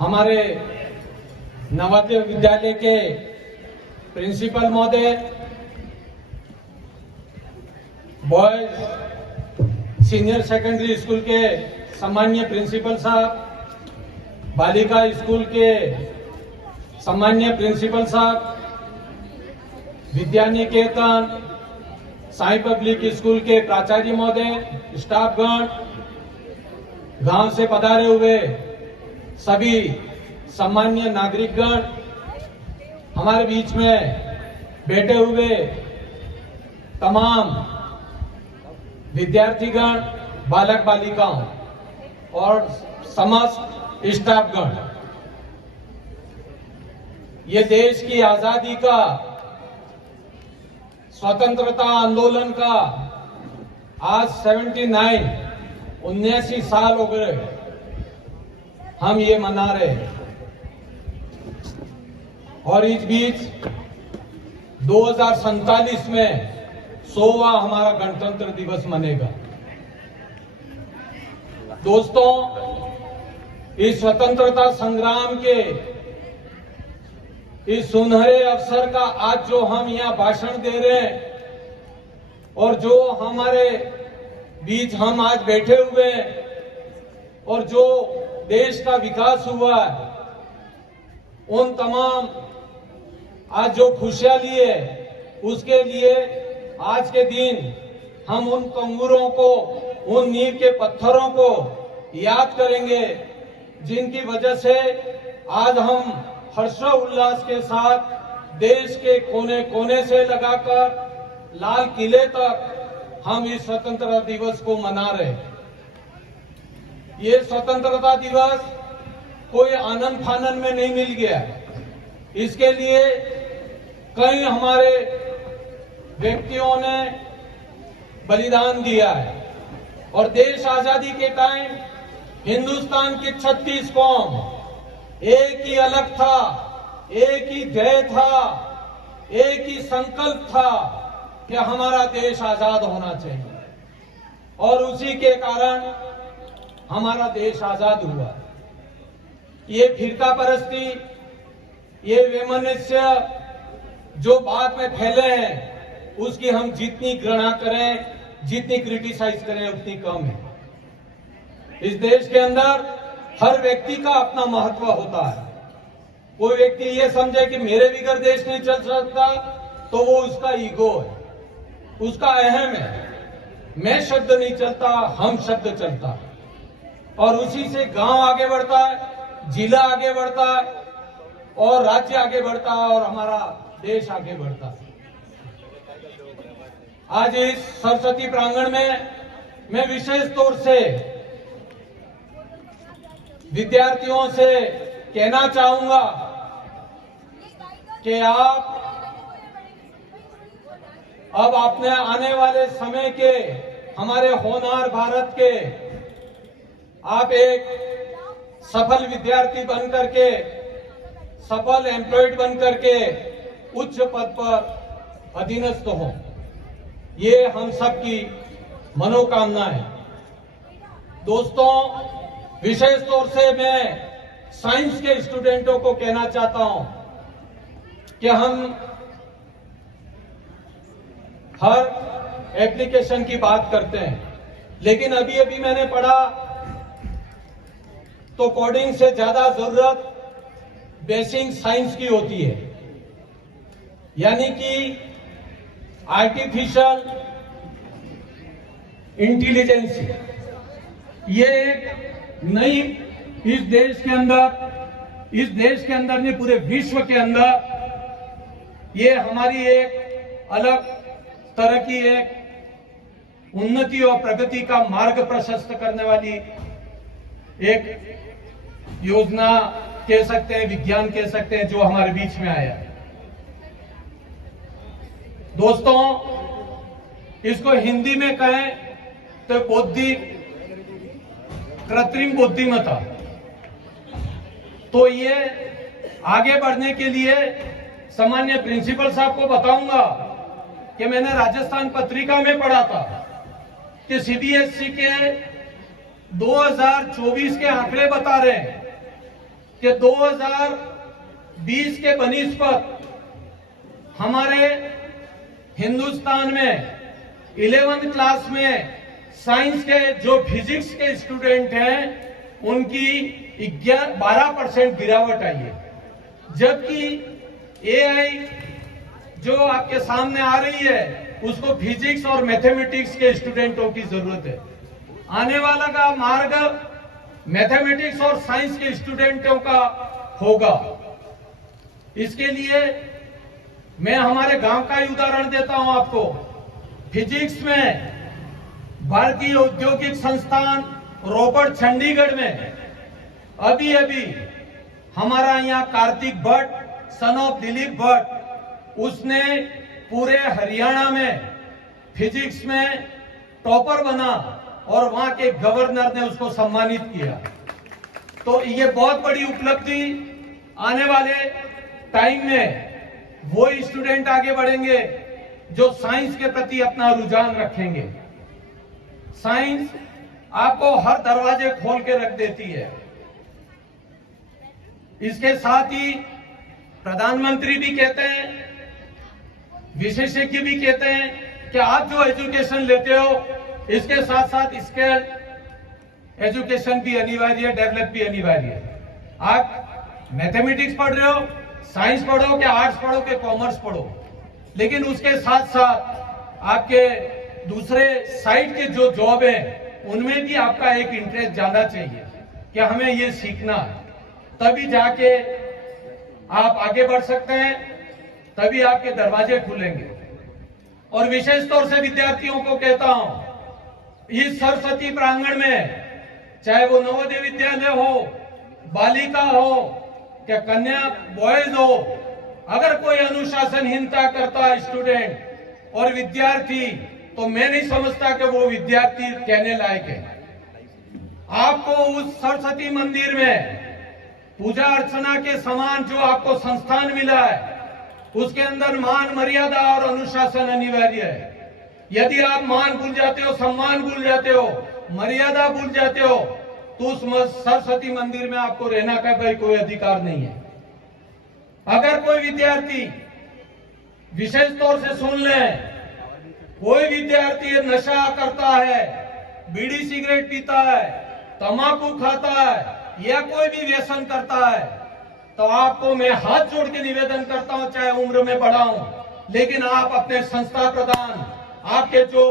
हमारे नवोदय विद्यालय के प्रिंसिपल महोदय, बॉयज सीनियर सेकेंडरी स्कूल के सम्माननीय प्रिंसिपल साहब, बालिका स्कूल के सम्माननीय प्रिंसिपल साहब, विद्यानिकेतन साई पब्लिक स्कूल के प्राचार्य महोदय, स्टाफगण, गांव से पधारे हुए सभी सम्माननीय नागरिकगण, हमारे बीच में बैठे हुए तमाम विद्यार्थीगण, बालक बालिकाओं और समस्त स्टाफगण, ये देश की आजादी का, स्वतंत्रता आंदोलन का आज 79 साल हो गए हम ये मना रहे हैं। और इस बीच 2047 में 100वां हमारा गणतंत्र दिवस मनेगा। दोस्तों, इस स्वतंत्रता संग्राम के इस सुनहरे अवसर का आज जो हम यहाँ भाषण दे रहे हैं और जो हमारे बीच हम आज बैठे हुए हैं और जो देश का विकास हुआ है, उन तमाम आज जो खुशियां लिए उसके लिए आज के दिन हम उन कंगूरों को, उन नींव के पत्थरों को याद करेंगे जिनकी वजह से आज हम हर्षोल्लास के साथ देश के कोने कोने से लगाकर लाल किले तक हम इस स्वतंत्रता दिवस को मना रहे हैं। ये स्वतंत्रता दिवस कोई आनंद फानन में नहीं मिल गया। इसके लिए कई हमारे व्यक्तियों ने बलिदान दिया है और देश आजादी के टाइम हिंदुस्तान की 36 कौम एक ही अलग था, एक ही ध्येय था, एक ही संकल्प था कि हमारा देश आजाद होना चाहिए और उसी के कारण हमारा देश आजाद हुआ। ये फिरका परस्ती, ये वैमनस्य जो बाद में फैले हैं, उसकी हम जितनी घृणा करें, जितनी क्रिटिसाइज करें, उतनी कम है। इस देश के अंदर हर व्यक्ति का अपना महत्व होता है। कोई व्यक्ति ये समझे कि मेरे बगैर देश नहीं चल सकता, तो वो उसका ईगो है, उसका अहम है। मैं शब्द नहीं चलता, हम शब्द चलता है और उसी से गांव आगे बढ़ता है, जिला आगे बढ़ता है और राज्य आगे बढ़ता है और हमारा देश आगे बढ़ता है। आज इस सरस्वती प्रांगण में मैं विशेष तौर से विद्यार्थियों से कहना चाहूंगा कि आप अब अपने आने वाले समय के, हमारे होनहार भारत के, आप एक सफल विद्यार्थी बनकर के, सफल एम्प्लॉयड बनकर के उच्च पद पर अधीनस्थ हो। ये हम सबकी मनोकामना है। दोस्तों, विशेष तौर से मैं साइंस के स्टूडेंटों को कहना चाहता हूं कि हम हर एप्लीकेशन की बात करते हैं, लेकिन अभी अभी मैंने पढ़ा तो कोडिंग से ज्यादा जरूरत बेसिक साइंस की होती है, यानी कि आर्टिफिशियल इंटेलिजेंस। ये एक नई इस देश के अंदर नहीं, पूरे विश्व के अंदर ये हमारी एक अलग तरह की एक उन्नति और प्रगति का मार्ग प्रशस्त करने वाली एक योजना कह सकते हैं, विज्ञान कह सकते हैं, जो हमारे बीच में आया। दोस्तों, इसको हिंदी में कहें तो कृत्रिम बुद्धिमत्ता। तो ये आगे बढ़ने के लिए सामान्य प्रिंसिपल साहब को बताऊंगा कि मैंने राजस्थान पत्रिका में पढ़ा था कि सीबीएसई के 2024 के आंकड़े बता रहे हैं कि 2020 के बनिस्पत हमारे हिंदुस्तान में 11th क्लास में साइंस के जो फिजिक्स के स्टूडेंट हैं उनकी 12% गिरावट आई है, जबकि एआई जो आपके सामने आ रही है उसको फिजिक्स और मैथमेटिक्स के स्टूडेंटों की जरूरत है। आने वाला का मार्ग मैथमेटिक्स और साइंस के स्टूडेंटों का होगा। इसके लिए मैं हमारे गांव का ही उदाहरण देता हूं आपको। फिजिक्स में भारतीय औद्योगिक संस्थान रोपड़ चंडीगढ़ में अभी हमारा यहाँ कार्तिक भट्ट सन ऑफ दिलीप भट्ट, उसने पूरे हरियाणा में फिजिक्स में टॉपर बना और वहां के गवर्नर ने उसको सम्मानित किया। तो ये बहुत बड़ी उपलब्धि। आने वाले टाइम में वो स्टूडेंट आगे बढ़ेंगे जो साइंस के प्रति अपना रुझान रखेंगे। साइंस आपको हर दरवाजे खोल के रख देती है। इसके साथ ही प्रधानमंत्री भी कहते हैं, विशेषज्ञ भी कहते हैं कि आप जो एजुकेशन लेते हो इसके साथ साथ स्किल एजुकेशन भी अनिवार्य है, डेवलप भी अनिवार्य है। आप मैथमेटिक्स पढ़ रहे हो, साइंस पढ़ो कि आर्ट्स पढ़ो कि कॉमर्स पढ़ो, लेकिन उसके साथ साथ आपके दूसरे साइड के जो जॉब है उनमें भी आपका एक इंटरेस्ट जाना चाहिए कि हमें ये सीखना है, तभी जाके आप आगे बढ़ सकते हैं, तभी आपके दरवाजे खुलेंगे। और विशेष तौर से विद्यार्थियों को कहता हूं, इस सरस्वती प्रांगण में चाहे वो नवोदय विद्यालय हो, बालिका हो क्या कन्या बॉयज हो, अगर कोई अनुशासनहीनता करता है स्टूडेंट और विद्यार्थी, तो मैं नहीं समझता कि वो विद्यार्थी कहने लायक है। आपको उस सरस्वती मंदिर में पूजा अर्चना के समान जो आपको संस्थान मिला है उसके अंदर मान मर्यादा और अनुशासन अनिवार्य है। यदि आप मान भूल जाते हो, सम्मान भूल जाते हो, मर्यादा भूल जाते हो, तो उस सरस्वती मंदिर में आपको रहना का भाई कोई अधिकार नहीं है। अगर कोई विद्यार्थी, विशेष तौर से सुन लें, कोई विद्यार्थी नशा करता है, बीड़ी सिगरेट पीता है, तंबाकू खाता है या कोई भी व्यसन करता है, तो आपको मैं हाथ जोड़ के निवेदन करता हूं, चाहे उम्र में बड़ा हूं, लेकिन आप अपने संस्था प्रधान, आपके जो